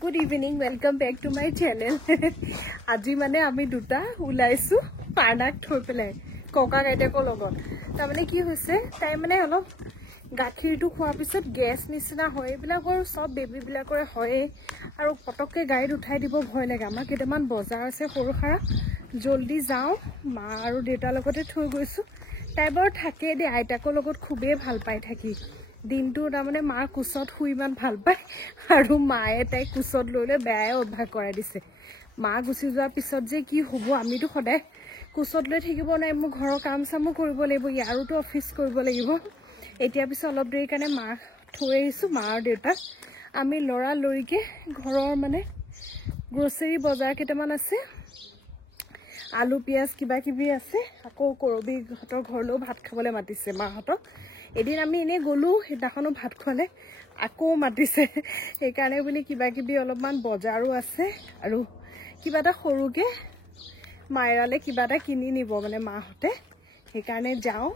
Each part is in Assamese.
Good evening, welcome back to my channel. আজি মানে আমি দুটা উলাইছো পানাক থৈ পেলাই কোকা গাইটেকৰ লগত তা মানে কি হৈছে তাই মানে অলপ গাখীৰটো খোৱাৰ পিছত গ্যাস নিচিনা হয় বিলাকৰ সব বেবি বিলাকৰ হয় আৰু পটককে গাইড উঠাই দিব ভয় লাগে আমাৰ কেটামান বজাৰ আছে সৰুখাৰা জলদি যাও মা আৰু দেউতাৰ লগতে থৈ গৈছো তাই বৰ থাকে দে আইতাকৰ লগত খুবেই ভাল পাই থাকি দিনটো তা মানে মাৰ কুছত শুই ইমান ভাল পায় আৰু মায়ে তাই কুছত লইলে বেয়াই অভ্যাস কৰাই দিছে মা গুছি যোৱাৰ পিছত যে কি হ'ব আমিতো সদায় কুছত লৈ থাকিব নাই মোৰ ঘৰৰ কাম সামো কৰিব লাগিব ইয়াৰোটো অফিস কৰিব লাগিব এতিয়া পিছে অলপ দেৰি কাৰণে মা থৈ আহিছো মা আৰু দেউতা আমি লৰা লৰিকে ঘৰৰ মানে গ্ৰোসাৰী বজাৰ কেটামান আছে আলু পিয়াজ কিবা কিবি আছে আকৌ কৰবি ঘৰৰ ঘৰলৈ ভাত খাবলৈ মাতিছে মাহঁতক এদিন আমি এনে গলো হেদাখনো ভাত খোৱালে আকৌ মাতিছে এই কাৰণে বুলি কিবা কিবি অলপমান বজাৰো আছে আৰু কিবা এটা সৰুকে মাইৰালে কিবা এটা কিনি নিব মানে মাহঁতে এই কাৰণে যাও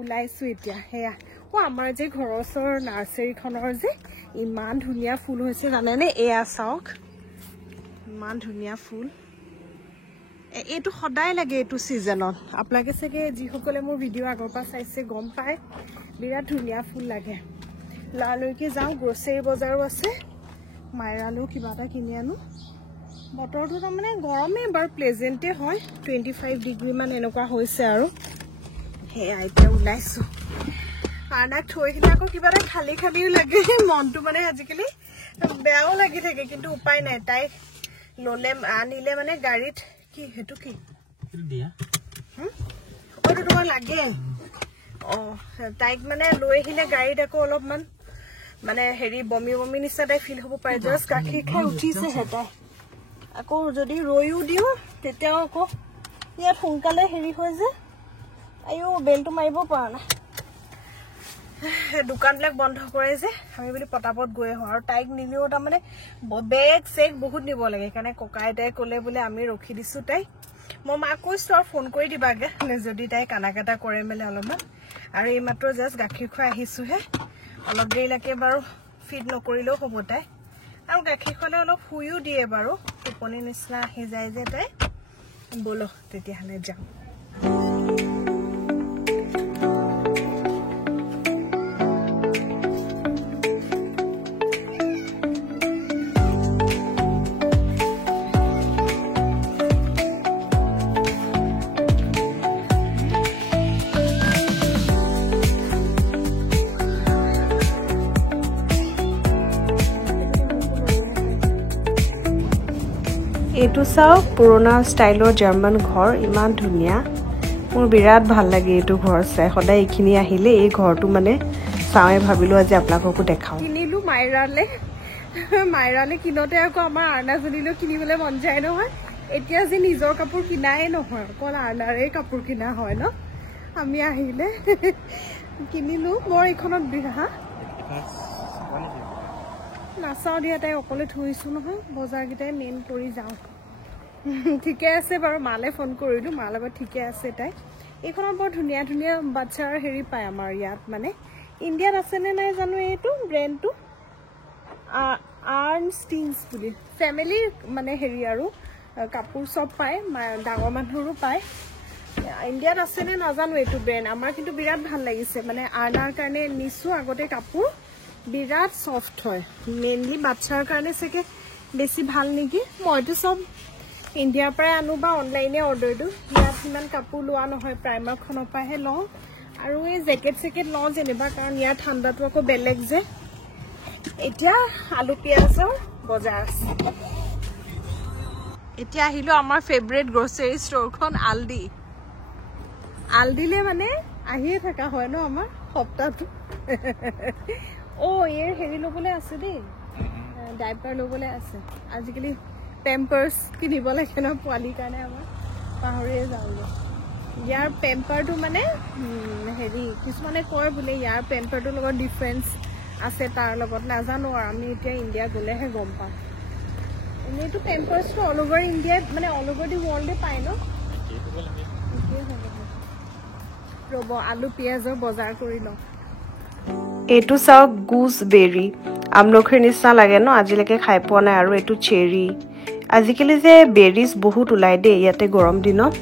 উলাইছো এতিয়া হেয়া ও আমাৰ যে ঘৰছৰ নাৰ্সাৰীখনৰ যে ইমান ধুনিয়া ফুল হৈছে জানেনে এয়া চাওক ইমান ধুনিয়া ফুল এইটো সদায় লাগে এইটো সিজনত আপোনাকে সকে যি সকলে মোৰ ভিডিও আগৰ পা চাইছে গম পায় বিৰাট ধুনিয়া ফুল লাগে লালৈকে যাও গ্ৰোসাৰী বজাৰো আছে মাইৰালো কিবা এটা কিনি আনো বতৰটো তাৰ মানে গৰমে বৰ প্লেজেন্টে হয় 25 ডিগ্ৰী মান এনেকুৱা হৈছে আৰু হে আইতে উলাইছো পানাক থৈ কিনে আকৌ কিবা এটা খালি খালিও লাগে মনটো মানে আজিকালি বেয়াও লাগি থাকে কিন্তু উপায় নাই তাই ললে আনিলে মানে গাড়ীত কি হেতু কি দিয়া ওটো তোমাৰ লাগে ও তাইক মানে লৈ আহিলে গাড়ীত আকৌ অলপমান মানে হেৰি বমি বমি নিচা তাই ফিল হ'ব পাৰে জাস্ট গাখীৰ খাই উঠিছে হেতা আকৌ যদি ৰয়ও দিও তেতিয়াও আকৌ ইয়াত সোনকালে হেৰি হয় যে আইও বেলটো মাৰিব পৰা না দোকানবিলাক বন্ধ কৰে যে আমি বুলি পটাপট গৈ আহো আৰু তাইক নিলেও তা মানে বেগ চেক বহুত নিব লাগে কাৰণে ককাই তাই কলে বলে আমি ৰখি দিছো তাই মই মা কৈছো আৰু ফোন কৰি দিবাগে যদি তাই কানাকাটা কৰে মেলে অলপমান আৰু এই মাত্ৰ জাস্ট গাখীৰ খুৱাই আহিছো হে অলপ দেৰি লাগে বাৰু ফিড নকৰিলেও হ'ব তাই আৰু গাখীৰ খলে অলপ শুইও দিয়ে বাৰু টোপনি নিচিনা আহি যায় যে তাই বলো তেতিয়াহলে যাও এইটো চাও পুৰণা ষ্টাইলৰ জাৰ্মান ঘৰ ইমান ধুনিয়া মোৰ বিৰাট ভাল লাগে এইটো ঘৰ চাই সদায় এখিনি আহিলে এই ঘৰটো মানে চাওয়ে ভাবিলো আজি আপোনাককো দেখাও কিনিলু মাইৰালে কিনতে আকৌ আমাৰ আৰ্ণা জনিলো কিনিবলে মন যায় নহয় এতিয়া যে নিজৰ কাপোৰ কিনাই নহয় অকল আৰ্ণাৰে কাপোৰ কিনা হয় ন আমি আহিলে কিনিলু মোৰ এইখনত বিহা নাচাও দিয়া তাই অকলে থৈছো নহয় বজাৰ গিটাই মেইন কৰি যাও ঠিকে আছে বাৰু মালে ফোন কৰিলো মাৰ লগত ঠিকে আছে তাই এইখনত বৰ ধুনিয়া ধুনিয়া বাচ্চাৰ হেৰি পায় আমাৰ ইয়াত মানে ইণ্ডিয়াত আছে নে নাই জানো এইটো ব্ৰেণ্ডটো আৰ্নষ্টিনছ বুলি ফ্যামিলি মানে হেৰি আৰু কাপোৰ সব পায় ডাঙৰ মানুহৰো পায় ইণ্ডিয়াত আছে নে নাজানো এইটো ব্ৰেণ্ড আমাৰ কিন্তু বিৰাট ভাল লাগিছে মানে আৰ্ণাৰ কাৰণে নিছো আগতে কাপোৰ বিৰাট সফট হয় মেইনলি বাচ্চাৰ কাৰণে সকে বেছি ভাল নেকি মইতো সব ইণ্ডিয়াৰ পৰা আনো বা অনলাইনে অৰ্ডাৰ দিও ইয়াত ইমান কাপোৰ লোৱা নহয় প্ৰাইমাৰ খনৰ পৰাহে লওঁ আৰু এই জেকেট সেকেট লওঁ যেনিবা কাৰণ ইয়াৰ ঠাণ্ডাটো আকৌ বেলেগ যে এতিয়া আলু পিয়াজৰ বজাৰ আছে এতিয়া আহিলো আমাৰ ফেভৰেট গ্ৰোসাৰী ষ্টৰখন আলদিলে মানে আহিয়ে থাকা হয় ন আমাৰ সপ্তাহটো ও এৰ হেৰি লবলে আছে দেই ডাইপাৰ লবলে আছে আজিকালি পেম্পাৰ্স কিনিব লাগে না পোৱালি কাৰণে আমাৰ পাহৰিয়ে যাওঁ ইয়াৰ পেম্পাৰটো মানে হেৰি কিছুমানে কয় বোলে ইয়াৰ পেম্পাৰটোৰ লগত ডিফাৰেন্স আছে তাৰ লগত নাজানো আৰু আমি এতিয়া ইণ্ডিয়া গলেহে গম পাম এনেইটো পেম্পাৰ্সটো অল ওভাৰ ইণ্ডিয়া মানে অল ওভাৰ দি ৱৰ্ল্ডে পায় ন ৰব আলু পিয়াজৰ বজাৰ কৰি লওঁ এইটো চাওক গুজবেৰী আমলখিৰ নিচিনা লাগে ন আজিলৈকে খাই পোৱা নাই আৰু এইটো চেৰি আজিকালি যে বেৰিজ বহুত ওলাই দেই ইয়াতে গৰম দিনত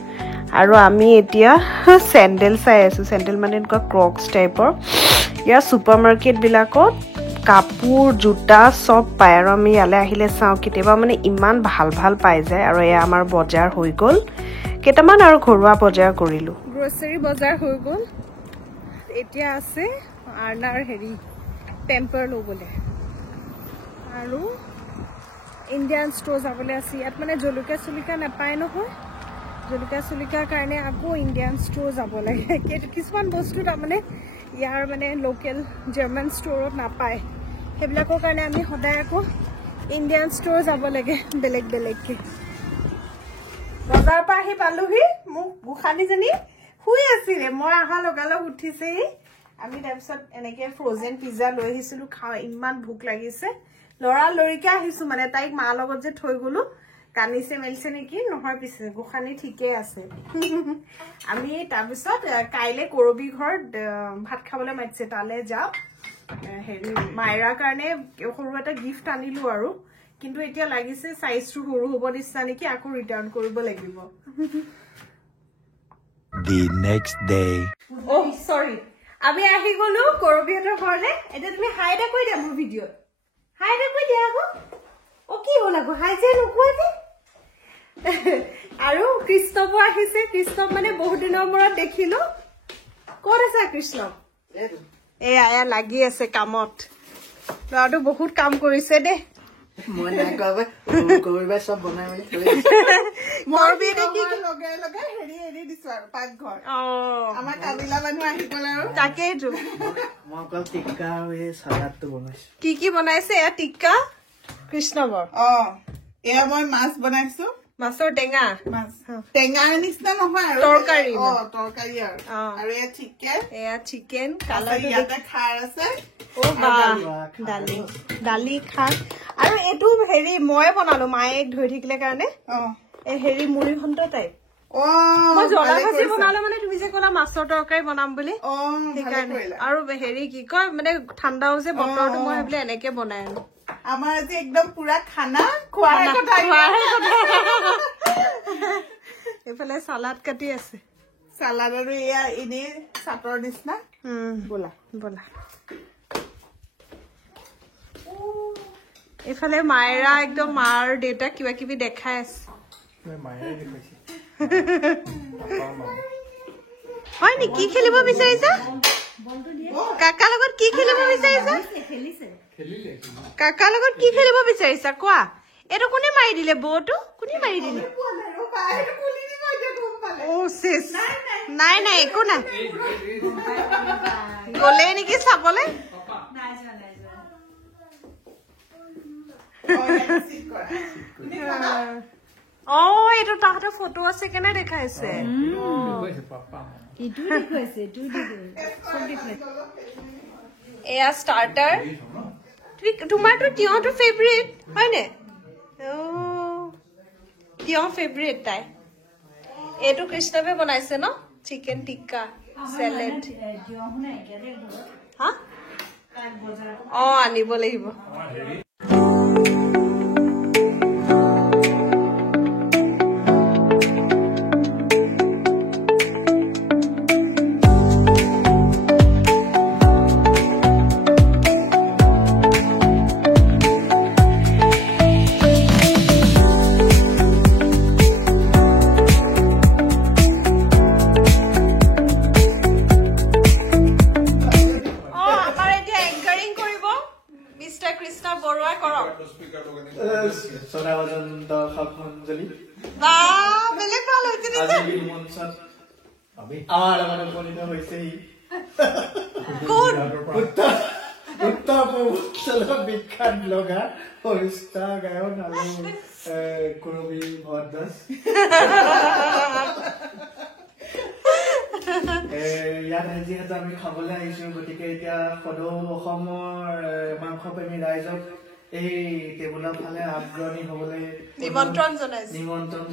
আৰু আমি এতিয়া চেণ্ডেল চাই আছোঁ চেণ্ডেল মানে এনেকুৱা ক্ৰক্স টাইপৰ ইয়াৰ ছুপাৰ মাৰ্কেটবিলাকত কাপোৰ জোতা চব পায় আৰু আমি ইয়ালৈ আহিলে চাওঁ কেতিয়াবা মানে ইমান ভাল ভাল পাই যায় আৰু এয়া আমাৰ বজাৰ হৈ গ'ল কেইটামান আৰু ঘৰুৱা বজাৰ কৰিলোঁ গ্ৰচাৰী বজাৰ হৈ গ'ল এতিয়া আছে আৰ্নাৰ হেৰি টেম্পাৰ ল'বলৈ আৰু ইণ্ডিয়ান ষ্ট'ৰ যাবলৈ আছে ইয়াত মানে জলকীয়া চলকীয়া নাপায় নহয় জলকীয়া চলকীয়াৰ কাৰণে আকৌ ইণ্ডিয়ান ষ্ট'ৰ যাব লাগে কিছুমান বস্তু তাৰমানে ইয়াৰ মানে লোকেল জাৰ্মান ষ্ট'ৰত নাপায় সেইবিলাকৰ কাৰণে আমি সদায় আকৌ ইণ্ডিয়ান ষ্ট'ৰ যাব লাগে বেলেগ বেলেগকৈ বজাৰৰ পৰা আহি পালোহি মোক গোসানীজনী শুই আছিলে মই অহা লগালগ উঠিছেহি আমি তাৰপিছত এনেকৈ ফ্ৰ'জেন পিজ্জা লৈ আহিছিলোঁ খাওঁ ইমান ভোক লাগিছে লৰালৰিকে আহিছোঁ মানে তাইক মাৰ লগত যে থৈ গ'লোঁ কানিছে মেলিছে নেকি নহয় পিছে গোসানী ঠিকেই আছে আমি তাৰপিছত কাইলৈ কৰবী ঘৰত ভাত খাবলৈ মাতিছে তালৈ যাম হেৰি মাইৰাৰ কাৰণে সৰু এটা গিফ্ট আনিলোঁ আৰু কিন্তু এতিয়া লাগিছে চাইজটো সৰু হ'ব নিচিনা নেকি আকৌ ৰিটাৰ্ণ কৰিব লাগিব The next day. Oh, sorry. আমি আহি গ'লো কৰবীহঁতৰ ঘৰলে এতিয়া তুমি হাই এটা কৈ দিয়া মোৰ ভিডিঅ'ত হাই এটা কৈ দিয়া আকৌ কি হ'ল আকৌ হাই যে নোকোৱা যে আৰু কৃষ্ণপো আহিছে কৃষ্ণক মানে বহুত দিনৰ মূৰত দেখিলো ক'ত আছা কৃষ্ণ এয়া লাগি আছে কামত ল'ৰাটো বহুত কাম কৰিছে দেই মই নাই কবে কৰিবা সব বনাই মেলি থৈ লগে লগে হেৰি দিছো আৰু পাকঘৰ আমাৰ কাবিলা মানুহ আহি গ'ল আৰু তাকেইতো মই অকল টিক্কা আৰু এই চালাডটো বনাইছো কি বনাইছে এয়া টিক্কা কৃষ্ণবৰ এয়া মই মাছ বনাইছো মাছৰ টেঙা মাছ টেঙাৰ নিচিনা নহয় আৰু তৰকাৰী তৰকাৰী আৰু এয়া চিকেন কালাৰ ইয়াতে খাৰ আছে দালি খাৰ আৰু এইটো হেৰি মই বনালো মায়ে ধৰি থাকিলে কাৰণে হেৰি মুড়ি ঘণ্ট টাইপ মই জ্বলা ভাজি বনালো মানে তুমি যে ক'লা মাছৰ তৰকাৰী বনাম বুলি সেইকাৰণে আৰু হেৰি কি কয় মানে ঠাণ্ডাও যে বতৰটো মই বোলে এনেকে বনাই আনো আমাৰ আজি একদম পুৰা খানা খোৱাৰ এইফালে চালাড কাটি আছে চালাড আৰু এয়া এনেই চাটৰ নিচিনা ব'লা এইফালে মায়েৰা একদম মাৰ দেউতাক কিবা কিবি দেখাই আছে হয় নি কি খেলিব বিচাৰিছা কাকাৰ লগত কি খেলিব বিচাৰিছা কাকাৰ লগত কি খেলিব বিচাৰিছা কোৱা এইটো কোনে মাৰি দিলে বৌটো কোনে মাৰি দিলে নাই একো নাই গলে নেকি চাবলে এইটো তাহাঁতৰ ফটো আছে কেনে দেখাইছে এয়া ষ্টাৰ্টাৰ তোমাৰতো তিয়হটো ফেভৰেট হয়নে তিয়হ ফেভৰেট তাই এইটো কৃষ্ণৱে বনাইছে ন চিকেন টিক্কা চেলেড আনিব লাগিব বিখ্যাত লগা সৰিষ্টা গায়ক আৰু কৰবী ভদ্দাস ইয়াত যিহেতু আমি খাবলৈ আহিছো গতিকে এতিয়া সদৌ অসমৰ মাংসপ্ৰেমী ৰাইজক এই টেবুলৰ ফালে আগ্ৰহী হবলৈ নিমন্ত্ৰণ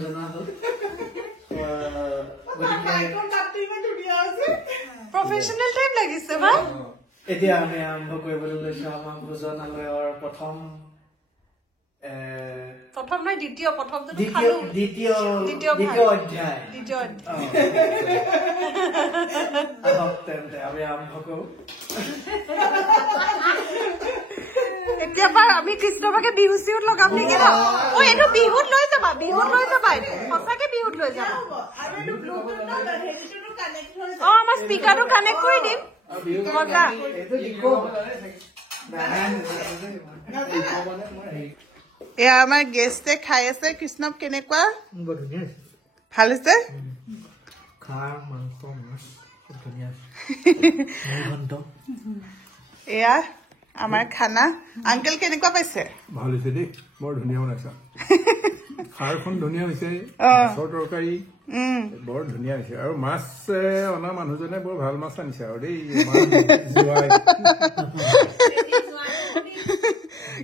জনোৱা হ'ল প্ৰফেচনেল টাইপ লাগিছে বা এতিয়া আমি আৰম্ভ কৰিবলৈ লৈছো আমাৰ ভোজনালয়ৰ প্ৰথম নহয় দ্বিতীয় অধ্যায় তেন্তে আমি আৰম্ভ কৰো এতিয়া পাৰ আমি কৃষ্ণবাকে বিহু চিহুত লগাম নেকি ন এইটো বিহুত লৈ যাবা সঁচাকে বিহুত লৈ যাবা আমাৰ স্পীকাৰটো কানেক্ট কৰি দিম মজা এয়া আমাৰ গেষ্টে খাই আছে কৃষ্ণক কেনেকুৱা ভাল হৈছে খাৰ মাংস মাছ খুব ধুনীয়া এয়া আমাৰ খানা আংকেল কেনেকুৱা পাইছে ভাল হৈছে দেই বৰ ধুনীয়া বনাইছা খাৰখন ধুনীয়া হৈছে মাছৰ তৰকাৰী বৰ ধুনীয়া হৈছে আৰু মাছ অনা মানুহজনে বৰ ভাল মাছ আনিছে আৰু দেই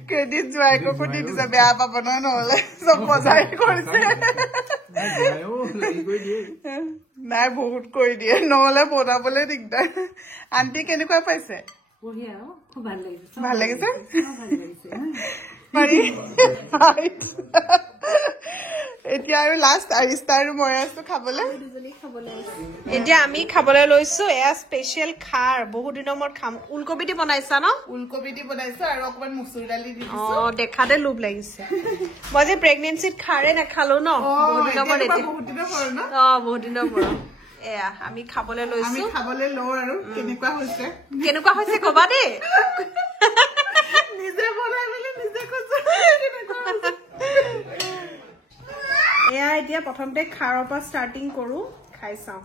ক্ৰেডিট জোৱাইকো দি দিছে বেয়া পাব নহলে চব বজাৰ কৰিছে নাই বহুত কৰি দিয়ে নহলে বনাবলৈ দিগদাৰ আন্টি কেনেকুৱা পাইছে ভাল লাগিছে এতিয়া আৰু লাষ্ট আৰিষ্টা আৰু মই আছো খাবলৈ এতিয়া আমি খাবলৈ লৈছো এয়া স্পেচিয়েল খাৰ বহুত দিনৰ মূৰত খাম ওলকবি দি বনাইছা ন ওলকবি দি বনাইছো আৰু অকমান মচুৰ দালি দি দিছো দেখাতে লোভ লাগিছে মই যে প্ৰেগনেঞ্চিত খাৰে নাখালো ন বহুত দিনৰ মূৰত এয়া আমি খাবলৈ লৈছো খাবলৈ লওঁ আৰু কেনেকুৱা হৈছে কবা দেই নিজে বনাই মেলি নিজে কৈছো এয়া এতিয়া প্ৰথমতে খাৰৰ পৰা ষ্টাৰ্টিং কৰো খাই চাওঁ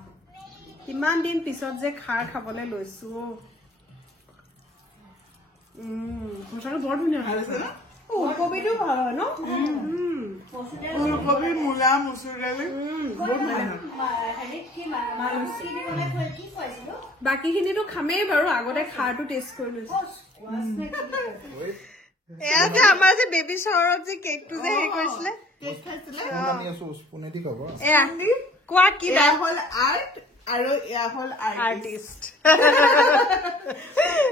কিমান দিন পিছত যে খাৰ খাবলৈ লৈছো সঁচাকৈ বৰ ধুনীয়া হৈছে ওলকবিটো ভাল হয় ন ওলকবি মূলা মচুৰ দালি বাকীখিনিতো খামেই বাৰু আগতে খাৰটো টেষ্ট কৰি লৈছো এয়া যে আমাৰ যে বেবী চহৰত যে কেকটো যে হেৰি কৰিছিলে কোৱা কি এয়া হল আৰ্ট আৰু এয়া হল আৰ্টিষ্ট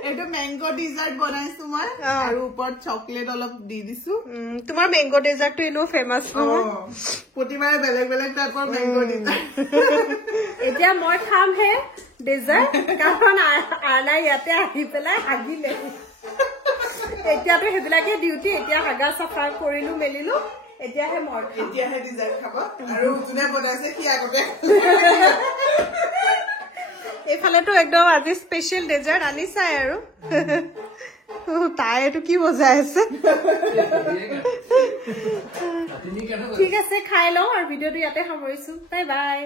এইটো মেংগো ডিজাৰ্ট বনাইছো মই আৰু ওপৰত চকলেট অলপ দি দিছো তোমাৰ মেংগো ডেজাৰ্টটো এনেও ফেমাছ প্ৰতিবাৰে বেলেগ বেলেগ টাইপৰ মেংগো ডিজাৰ্ট এতিয়া মই খামহে ডেজাৰ্ট কাৰণ আৰ্ণাই ইয়াতে আহি পেলাই হাগিলে এতিয়াতো সেইবিলাকে ডিউটি এতিয়া হাগা চাফা কৰিলো মেলিলো এতিয়াহে মই এতিয়াহে ডিজাৰ্ট খাব আৰু যোনে বনাইছে সি আগতে এইফালেতো একদম আজি স্পেচিয়েল ডেজাৰ্ট আনিছাই আৰু তাই এইটো কি বজাই আছে ঠিক আছে খাই লওঁ আৰু ভিডিঅ'টো ইয়াতে সামৰিছো বাই বাই